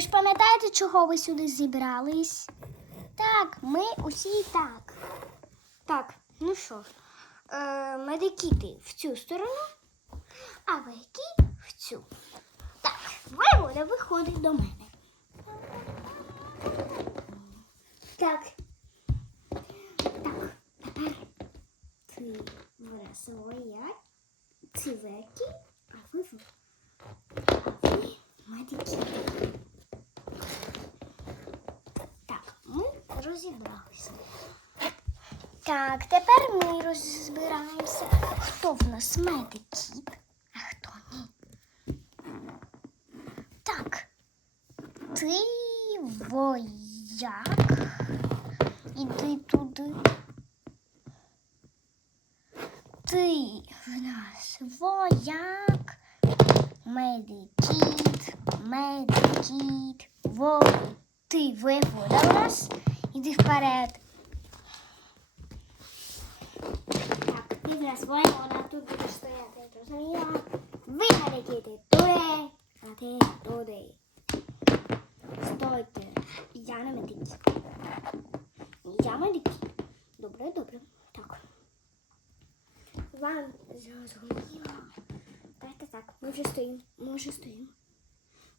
Ви ж пам'ятаєте, чого ви сюди зібрались? Так, ми усі так. Так, ну що е, медикіти в цю сторону, а ви в цю. Так, воєвода виходить до мене. Так. Так, тепер ти в своя, ці веки, а ви а ви медикіти. Так, ми розібралися. Так, тепер ми розбираємося, хто в нас медикіт, а хто ні. Так, ти вояк. Іди туди. Ти в нас вояк, медикіт, медикіт, во. Ти воєвода у нас. Іди вперед. Так, ти в нас воєвода, тут будеш стояти, зрозуміла? Ви медикіти туди, а ти туди. Стойте. Я не медикіт. Я медикіт. Добре, добре. Так. Вам зрозуміло. Давайте так, ми вже стоїмо. Ми вже стоїмо.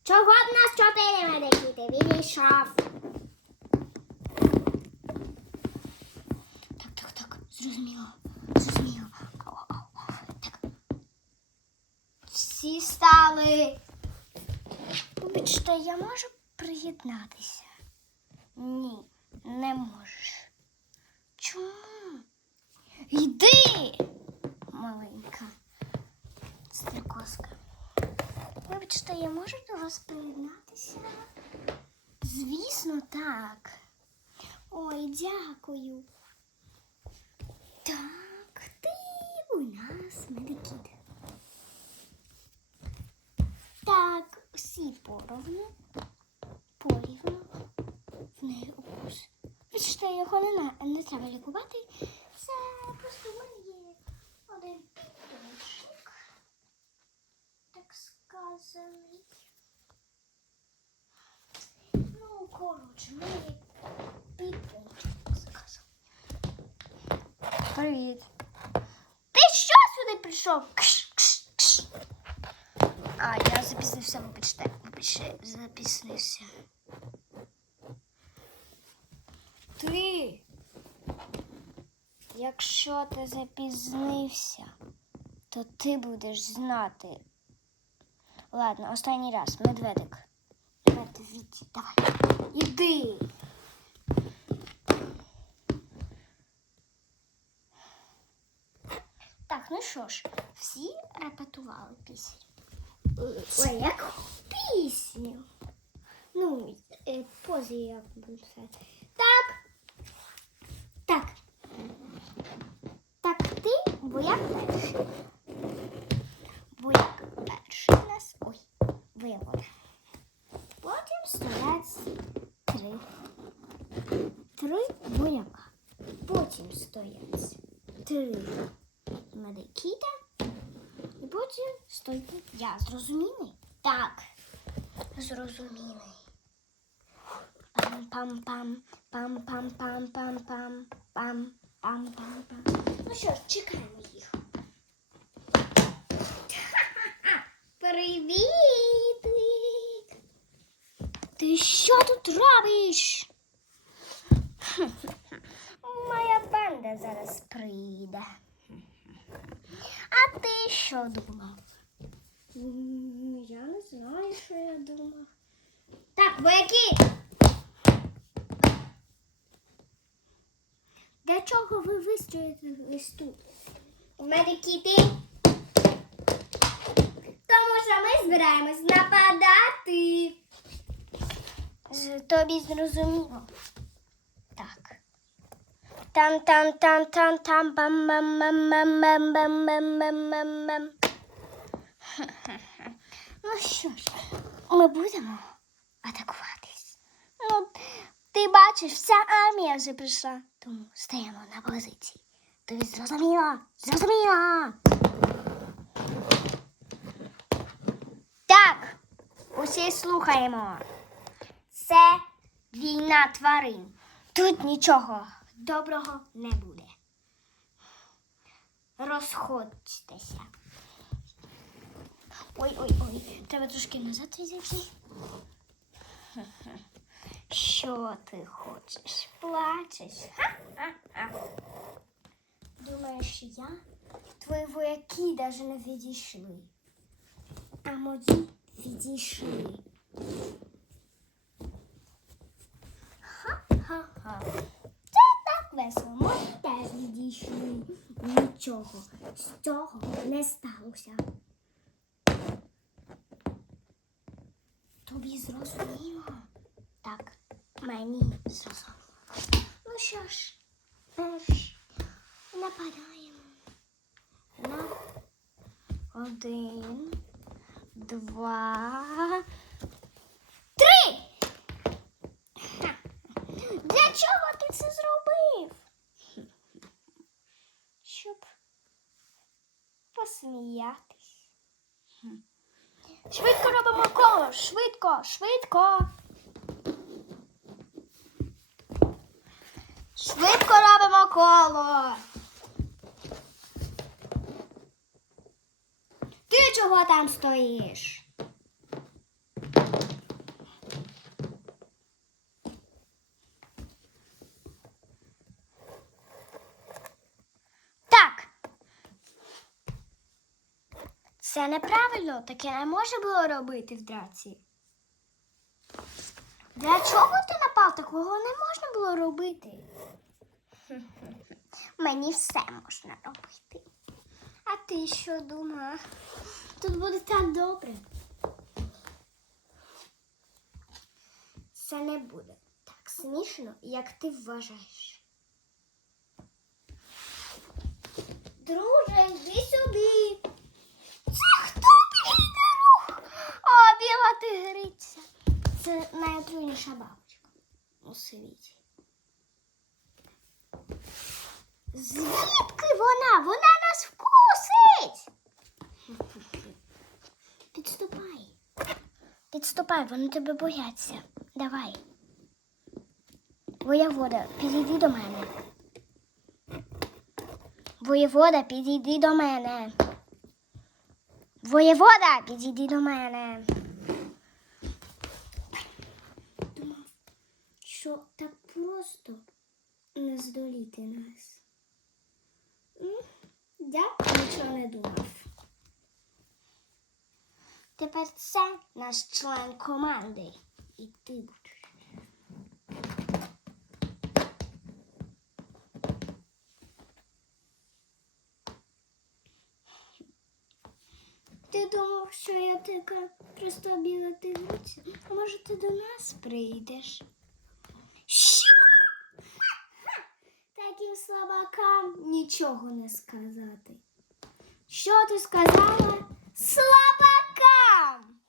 Чого в нас чотири медикіти? Відійшов. Так, так, так. Зрозуміло. Зрозуміло. Ау, ау, ау. Так. Стали. Вибачте, я можу приєднатися? Ні, не можеш. Чому? Йди, маленька стрікозка. Вибачте, я можу до вас приєднатися? Звісно, так. Ой, дякую. Так, ти у нас медикіт. Так, всі поровну, порівну, в неї укус. Вибачте, його не, не треба лікувати. Це просто в мене є один підточок, так сказаний. Ну, коротше, в мене є так сказаний. Привіт. Ти що сюди прийшов? Кш. А, я запізнився, вибачте, вибачте, запізнився. Ти, якщо ти запізнився, то ти будеш знати. Ладно, останній раз, медведик. Ти давай. Іди. Так, ну що ж, всі репетували пісню. Ой, як пісню. Ну, е, пози як буду сказати. Так. Так. Так, ти вояк перший. Вояк перший нас. Ой, воєвода. Потім стоять три. Три вояка. Потім стоять три медикіта. І потім я. Зрозумілий? Так. Зрозумілий. Пам-пам-пам, пам-пам-пам-пам-пам, пам-пам-пам-пам. Ну що ж, чекаємо їх. Привіт! Ти що тут робиш? Моя банда зараз прийде. А ти що думав? Я не знаю, що я думав. Так, ви які? Для чого ви вистроїлись тут? Медикіти? Тому що ми збираємось нападати. Тобі зрозуміло. Так. Там там там там там бам бам бам бам бам бам бам бам бам Ну що ж, ми будемо атакуватись. Ну, ти бачиш, вся армія вже прийшла. Тому стаємо на позиції. Тобі зрозуміло? Зрозуміло. Так, усі слухаємо. Це війна тварин. Тут нічого доброго не буде. Розходьтеся. Ой, ой, ой, треба трошки назад відійти. Що ти хочеш? Плачеш? Ха-ха-ха. Думаєш, я? Твої вояки навіть не відійшли. А мої відійшли. Ха-ха-ха. Це так весело. Мої теж відійшли. Нічого з цього не сталося. Тобі зрозуміло? Так, мені зрозуміло. Ну що ж, перш нападаємо на один, два, три. Для чого ти це зробив? Щоб посміятись. Швидко робимо коло, швидко, швидко. Швидко робимо коло. Ти чого там стоїш? Так. Це неправильно, таке не може було робити в драці. Для чого ти напав? Такого не можна було робити. Мені все можна робити. А ти що думала? Тут буде так добре. Це не буде так смішно, як ти вважаєш. Друже, йди сюди. Це хто підійде рух? О, біла тигриця. Це найотруйніша бабочка у світі. Звідки вона? Вона нас вкусить. Підступай. Підступай, вони тебе бояться. Давай. Воєвода, підійди до мене. Воєвода, підійди до мене. Воєвода, підійди до мене. Що так просто не здоліти нас. Я нічого не думав. Тепер це наш член команди. І ти будеш. Ти думав, що я така просто біла тигриця? Може, ти до нас прийдеш? Що? Ха! Таким слабакам нічого не сказати. Що ти сказала? Слабакам!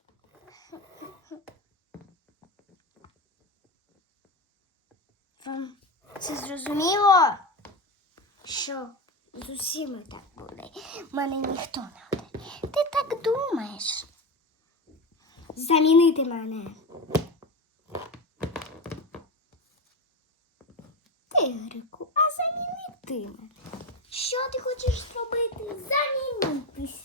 Вам це зрозуміло? Що з усіма так буде? Мене ніхто не один. Ти так думаєш? Замінити мене. Тигрику, а замінити мене. Що ти хочеш зробити? Замінитись.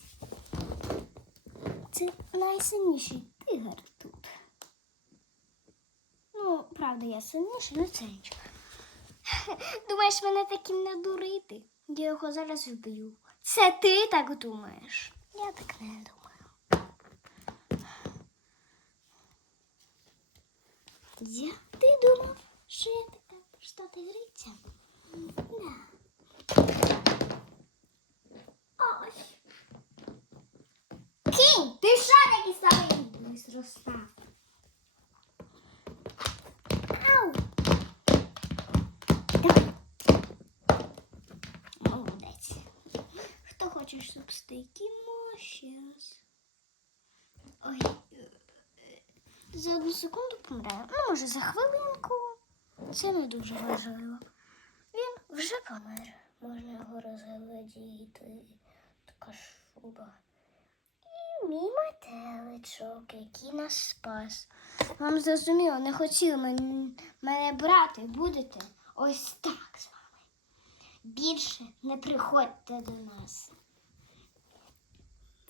Це найсильніший тигр тут. Ну, правда, я сильніший, але це нічого. Думаєш, мене таким надурити? Я його зараз вб'ю. Це ти так думаєш? Я так не думаю. Я? Ти думав, що я така проста тигриця? Ось. Кінь, ти що такий старий? Молодець. Хто хоче суп стейки? Щас. Ой. За одну секунду помре. Ну, може, за хвилинку. Це не дуже важливо. Вже помер. Можна його розглядіти. Така шуба. І мій метеличок, який нас спас. Вам зрозуміло, не хотіли мен- мене брати, будете ось так з вами. Більше не приходьте до нас.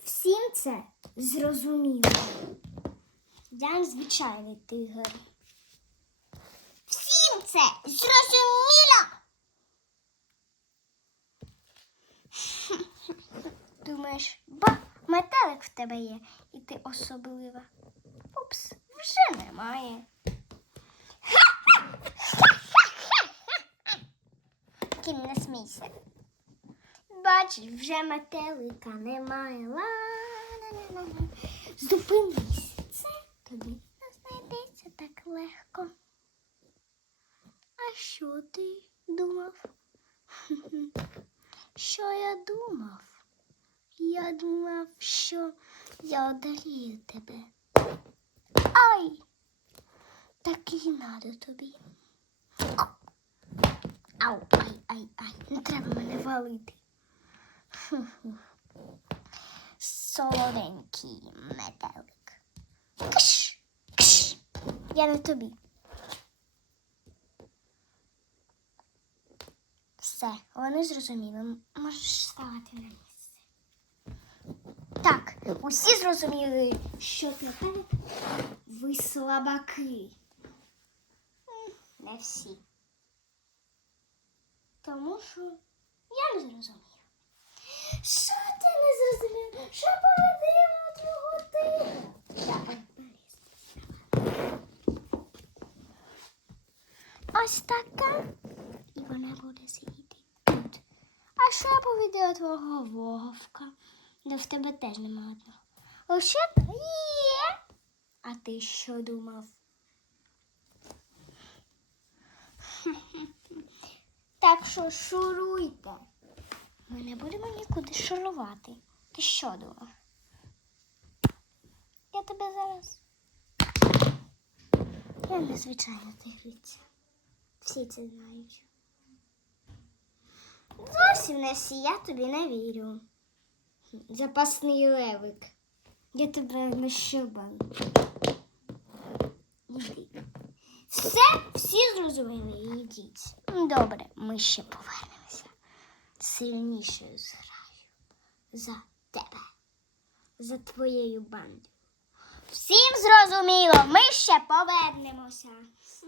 Всім це зрозуміло. Я звичайний тигр. Всім це зрозуміло. Думаєш, ба, в тебе є, і ти особлива. Упс, вже немає. Кім не смійся. Бачиш, вже метелика немає. Ла-ла-ла-ла. Зупинись. Це тобі не знайдеться так легко. А що ти думав? Що я думав? Я думав, що я одолію тебе. Ай! Так і надо тобі. Ау, ай, ай, ай, не треба мене валити. Солоденький метелик. Кш, кш. Я не тобі. Все, вони зрозуміли. Можеш ставати на місце. Так, усі зрозуміли, що тепер ви слабаки. Не всі. Тому що я не зрозумів. Що ти не зрозумів? Що поведемо твого ти? Ось така. І вона буде сидіти тут. А що я повідаю твого вовка? Да в тебе теж нема одного. Лише є. А ти що думав? Так що шуруйте. Ми не будемо нікуди шурувати. Ти що думав? Я тебе зараз. Я незвичайна тигриця. Всі це знають. Зовсім не всі, я тобі не вірю. Запасний левик. Я тебе. Іди. Все, всі зрозуміли, ідіть. Добре, ми ще повернемося. Сильнішою зграю за тебе, за твоєю бандою. Всім зрозуміло, ми ще повернемося.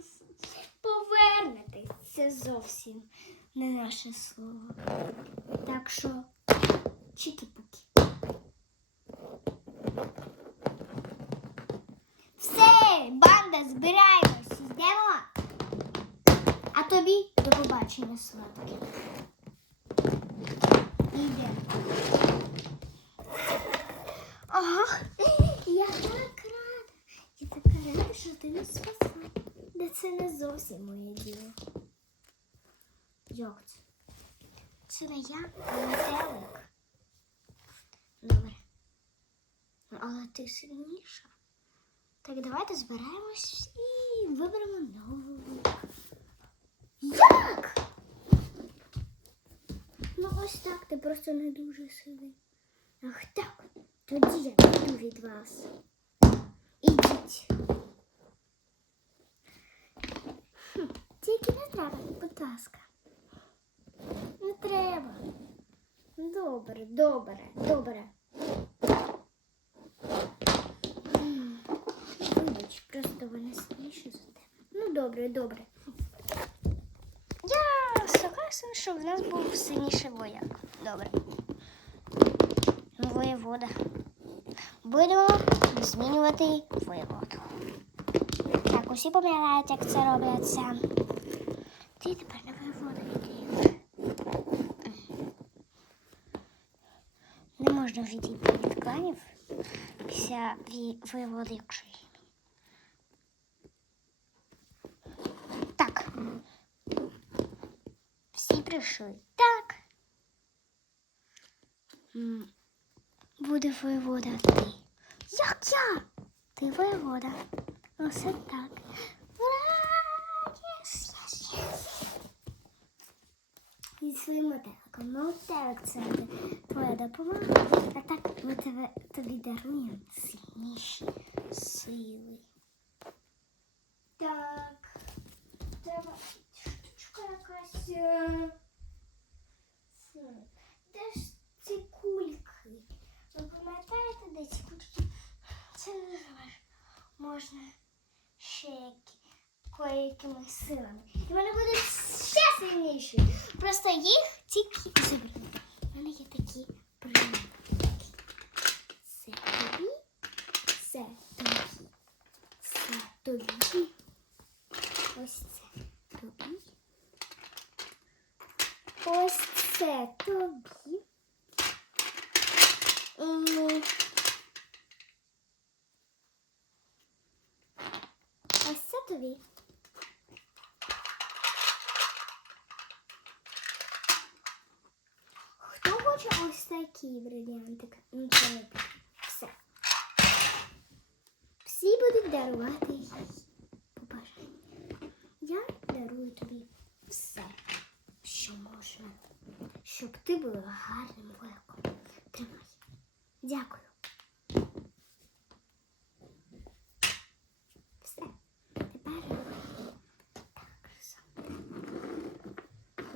Повернетесь, це зовсім не наше слово. Так що, чики-пуки. Все, банда, збираємось, йдемо. А тобі до побачення, сладке. Йдемо. Ага, я так рада. Я така рада, що ти нас спасла. Да це не зовсім моє діло. Як це? Це не я, а метелик. Добре. Ну, Але ти сильніша. Так давайте збираємось і ось так, ти просто не дуже сильний. Ах так, тоді я піду від вас. Ідіть. Хм, Тільки не треба, будь ласка. Не треба. Добре, добре, добре. М, Вибач, просто вона сильніша за тебе. Ну, добре, добре. Я согласен, що в нас був сильніший вояк. Добре. Воєвода. Будемо змінювати воєводу. Так, усі пам'ятають, як це робляться. Ти тепер не воєвода який. Не можна відійти від кланів після воєводи, якщо є. Так. Всі прийшли. Так. Буде воєвода ти. Як я? Ти воєвода. Оце так. Ура! Єс, єс, єс. І своїм метеликом. Ну, метелик це твоя допомога. А так Ми тебе, тобі даруємо сильніші сили. Так. Треба штучка якась. е, це. Де ж ці кульки? Ви пам'ятаєте, де? Це називаєш. Можна ще кое-якими силами. І вони будуть ще сильніші. Просто їх тільки заберемо. У мене є такі прийомки. Це тобі, це тобі, це тобі. Ось це тобі. Ось це тобі. М, Ось Хто хоче ось такий бриллиантик? Нічого не буде. Все. Всі будуть дарувати їй побажання. Я дарую тобі все, що можна, щоб ти була гарним вояком. Тримай. Дякую. Все. Тепер так само.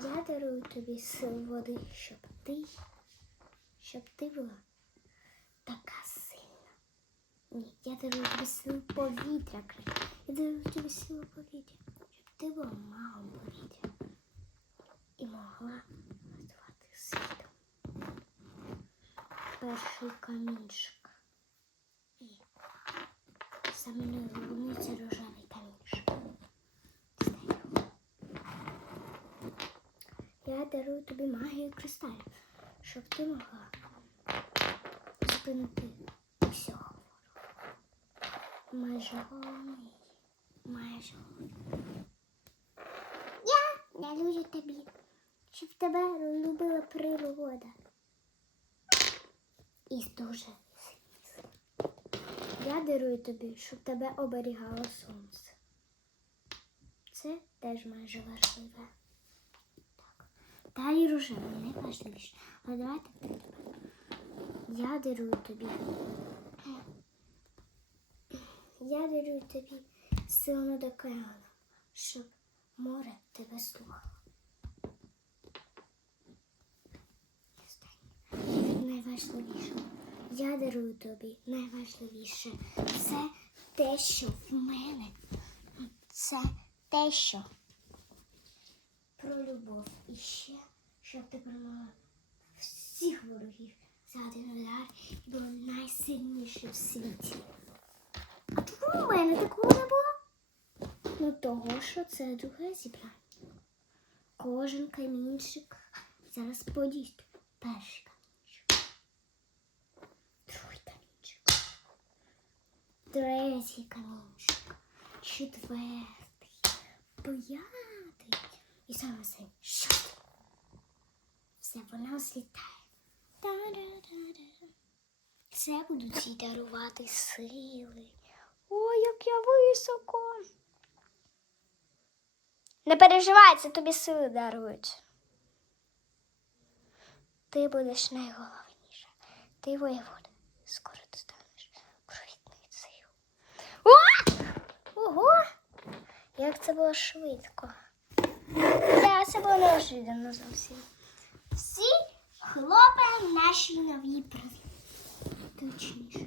Я дарую тобі води, щоб ти, щоб ти була така сильна. Ні, я дарую тобі силу повітря. Крик. Я дарую тобі силу повітря, щоб ти була магом повітря і могла рятувати світом. Перший камінчик. І саме найголовніше це рожевий камінчик. Дістай його. Я дарую тобі магію кристалів, щоб ти могла зупинити усього ворога. Майже головний. Майже головний. Я дарую тобі, щоб тебе любила природа. І дуже сильно. Я дарую тобі, щоб тебе оберігало сонце. Це теж майже важливе. Далі рожеве, найважливіше. Але давайте. Я дарую тобі. Я дарую тобі силу над океаном, щоб море тебе слухало. Найважливіше. Я дарую тобі найважливіше. Це те, що в мене. Це те, що про любов. І ще, щоб ти перемогла всіх ворогів за один удар і була найсильніша в світі. А чому в мене такого не було? Ну того, що це друге зібрання. Кожен камінчик зараз подість. Перший камінчик. Другий камінчик. Третій камінчик. Четвертий. П'ятий. І саме. Шостий. Все, вона злітає. Це будуть їй дарувати сили. Ой, як я високо. Не переживай, це тобі сили дарують. Ти будеш найголовніша. Ти воєвода. Скоро ти станеш провідницею. Ого! Як це було швидко. Це було неожиданно зовсім. Всі хлопаємо наші нові праві. Точніше.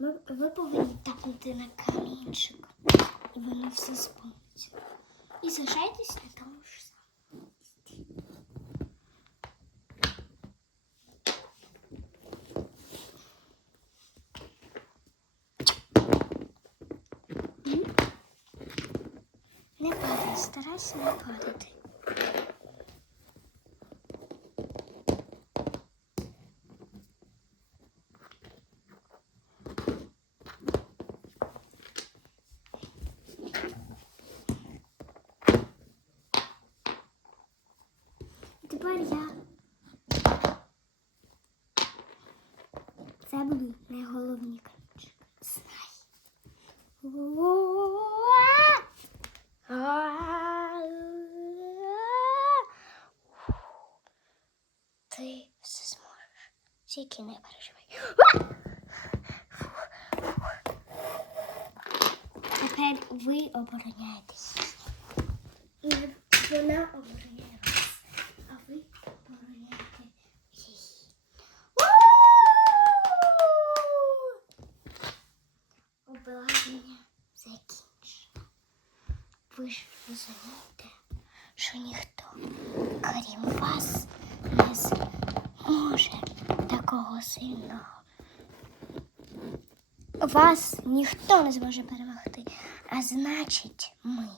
Ви, ви повинні тапнути на камінчик. І воно все сповниться. І залишайтесь на тому старайся не падати. І Тепер я. Це буде найголовніше. Знай. Ти все зможеш. тільки не переживай. Тепер ви обороняєтесь. І вона обороняє вас, а ви обороняєте її. Обладнання закінчено. Ви ж розумієте, що ніхто, крім вас, не зможе такого сильного. Вас ніхто не зможе перемогти, а значить, ми.